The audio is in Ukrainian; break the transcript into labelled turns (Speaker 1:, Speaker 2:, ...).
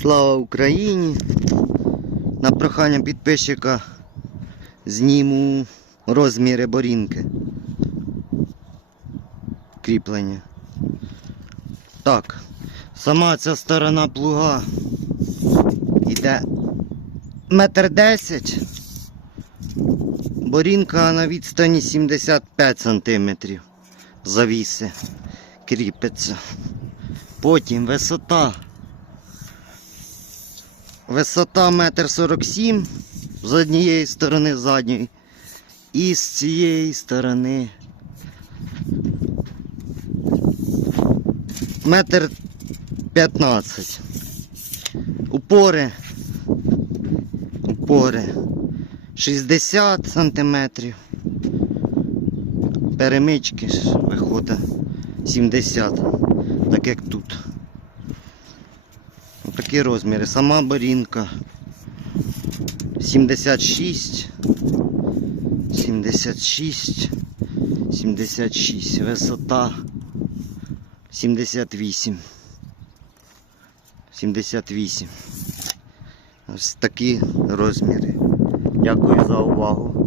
Speaker 1: Слава Україні! На прохання підписчика зніму розміри борінки. Кріплення. Так, сама ця сторона плуга йде метр десять. Борінка на відстані 75 сантиметрів завіси кріпиться. Потім висота. Висота метр сорок сім з однієї сторони задньої. І з цієї сторони метр п'ятнадцять. Упори. Упори 60 сантиметрів. Перемички виходить 70, так як тут. Такі розміри. Сама борінка 76, 76, 76, висота 78. 78. Ось такі розміри. Дякую за увагу.